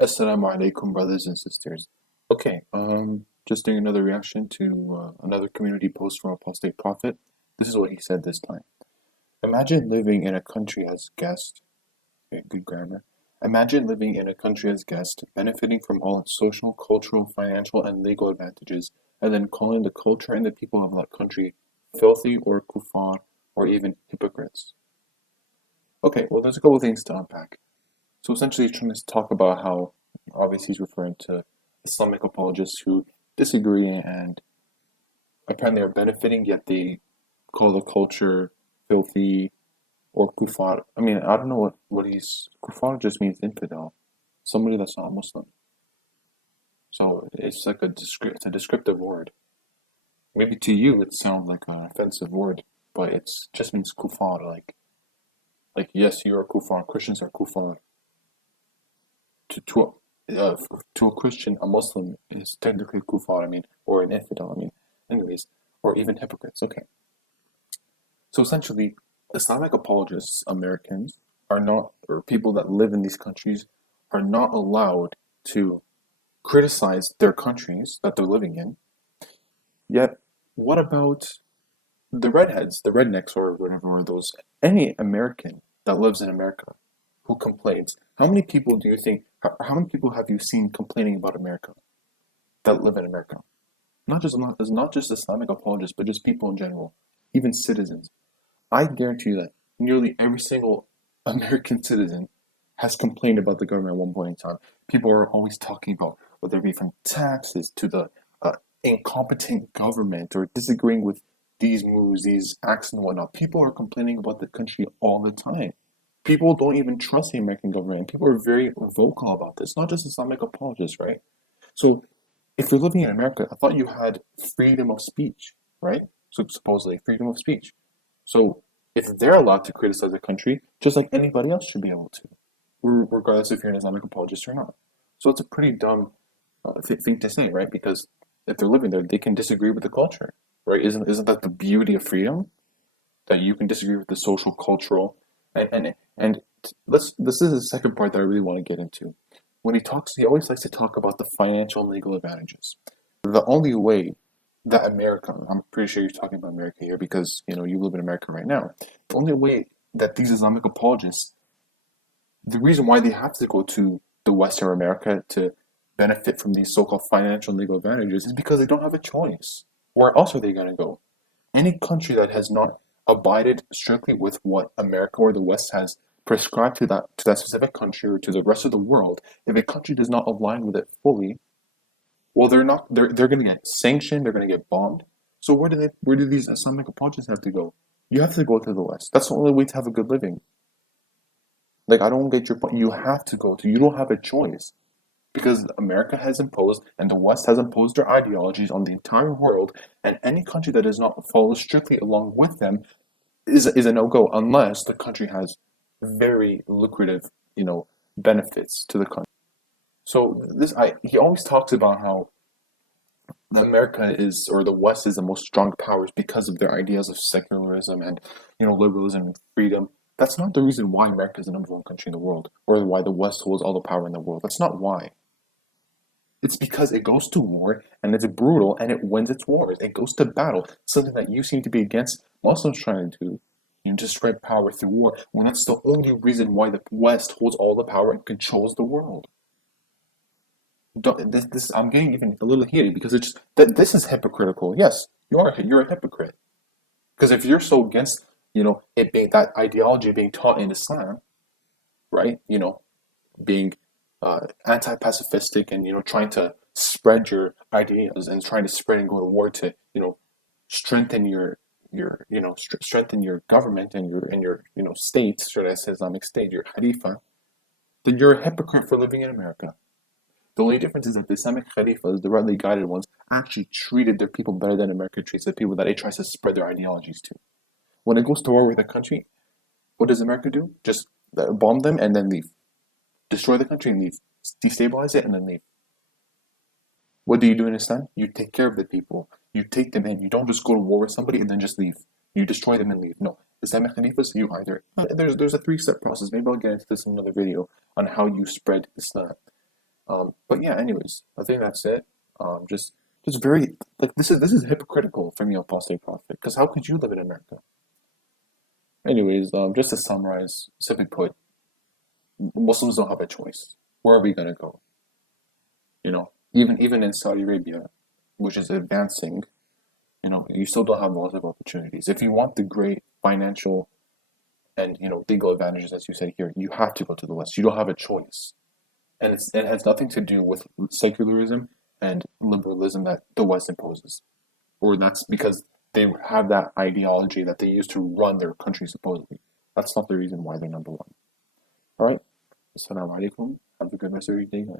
Assalamu alaikum, brothers and sisters. Okay, just doing another reaction to another community post from Apostate Prophet. This is what he said this time. Imagine living in a country as guest. Okay, good grammar. Imagine living in a country as guest, benefiting from all its social, cultural, financial, and legal advantages, and then calling the culture and the people of that country filthy or kuffar or even hypocrites. Okay, well, there's a couple of things to unpack. So essentially, he's trying to talk about how, obviously, he's referring to Islamic apologists who disagree and apparently are benefiting, yet they call the culture filthy or kufar. I mean, I don't know what he's. Kufar just means infidel, somebody that's not Muslim. So it's like it's a descriptive word. Maybe to you it sounds like an offensive word, but it's just means kufar, like yes, you're a kufar. Christians are kufar. to to to a Christian, a Muslim is technically kufar, I mean, or an infidel, I mean, anyways, or even hypocrites. Okay. So essentially, Islamic apologists, Americans, are not, or people that live in these countries, are not allowed to criticize their countries that they're living in. Yet, what about the redheads, the rednecks, or whatever, or those, any American that lives in America who complains? How many people do you think, how many people have you seen complaining about America that live in America? Not just Islamic apologists, but just people in general, even citizens. I guarantee you that nearly every single American citizen has complained about the government at one point in time. People are always talking about whether it be from taxes to the incompetent government or disagreeing with these moves, these acts and whatnot. People are complaining about the country all the time. People don't even trust the American government, and people are very vocal about this. Not just Islamic apologists, right? So if you're living in America, I thought you had freedom of speech, right? So supposedly freedom of speech. So if they're allowed to criticize a country, just like anybody else should be able to, regardless if you're an Islamic apologist or not. So it's a pretty dumb thing to say, right? Because if they're living there, they can disagree with the culture, right? Isn't that the beauty of freedom? That you can disagree with the social, cultural, and let's. This is the second part that I really want to get into. When he talks, he always likes to talk about the financial and legal advantages. The only way that America, I'm pretty sure you're talking about America here because you live in America right now. The only way that these Islamic apologists, the reason why they have to go to the Western America to benefit from these so-called financial and legal advantages is because they don't have a choice. Where else are they going to go? Any country that has not abided strictly with what America or the West has prescribed to that specific country or to the rest of the world, if a country does not align with it fully, well, they're going to get sanctioned, they're going to get bombed. So where do these Islamic apologists have to go? You have to go to the West. That's the only way to have a good living. Like, I don't get your point. You have to go to. You don't have a choice because America has imposed and the West has imposed their ideologies on the entire world, and any country that does not follow strictly along with them is a no-go unless the country has very lucrative, benefits to the country. So he always talks about how America is, or the West is the most strong powers because of their ideas of secularism and liberalism and freedom. That's not the reason why America is the number one country in the world, or why the West holds all the power in the world. That's not why. It's because it goes to war and it's brutal and it wins its wars. It goes to battle, something that you seem to be against Muslims trying to do. To spread power through war, when that's the only reason why the West holds all the power and controls the world. I'm getting even a little heated because it's just that this is hypocritical. Yes, you're a hypocrite. Because if you're so against, it being that ideology being taught in Islam, right? Being anti-pacifistic and trying to spread your ideas and trying to spread and go to war to strengthen strengthen your government and your state, should I say Islamic State, your Khalifa, then you're a hypocrite for living in America. The only difference is that the Islamic Khalifas, the rightly guided ones, actually treated their people better than America treats the people that it tries to spread their ideologies to. When it goes to war with a country, what does America do? Just bomb them and then leave. Destroy the country and leave. Destabilize it and then leave. What do you do in Islam? You take care of the people. You take them in. You don't just go to war with somebody and then just leave. You destroy them and leave. No. Islamic Khalifas, you there's a 3-step process. Maybe I'll get into this in another video on how you spread Islam. But yeah, anyways, I think that's it. Just very like this is hypocritical from your apostate prophet. Because how could you live in America? Anyways, just to summarize, simply put, Muslims don't have a choice. Where are we gonna go? Even in Saudi Arabia, which is advancing, you still don't have lots of opportunities. If you want the great financial and legal advantages, as you said here, you have to go to the West. You don't have a choice, and it has nothing to do with secularism and liberalism that the West imposes, or that's because they have that ideology that they use to run their country supposedly. That's not the reason why they're number one. All right. Assalamu alaikum. Have a good rest of your day, guys.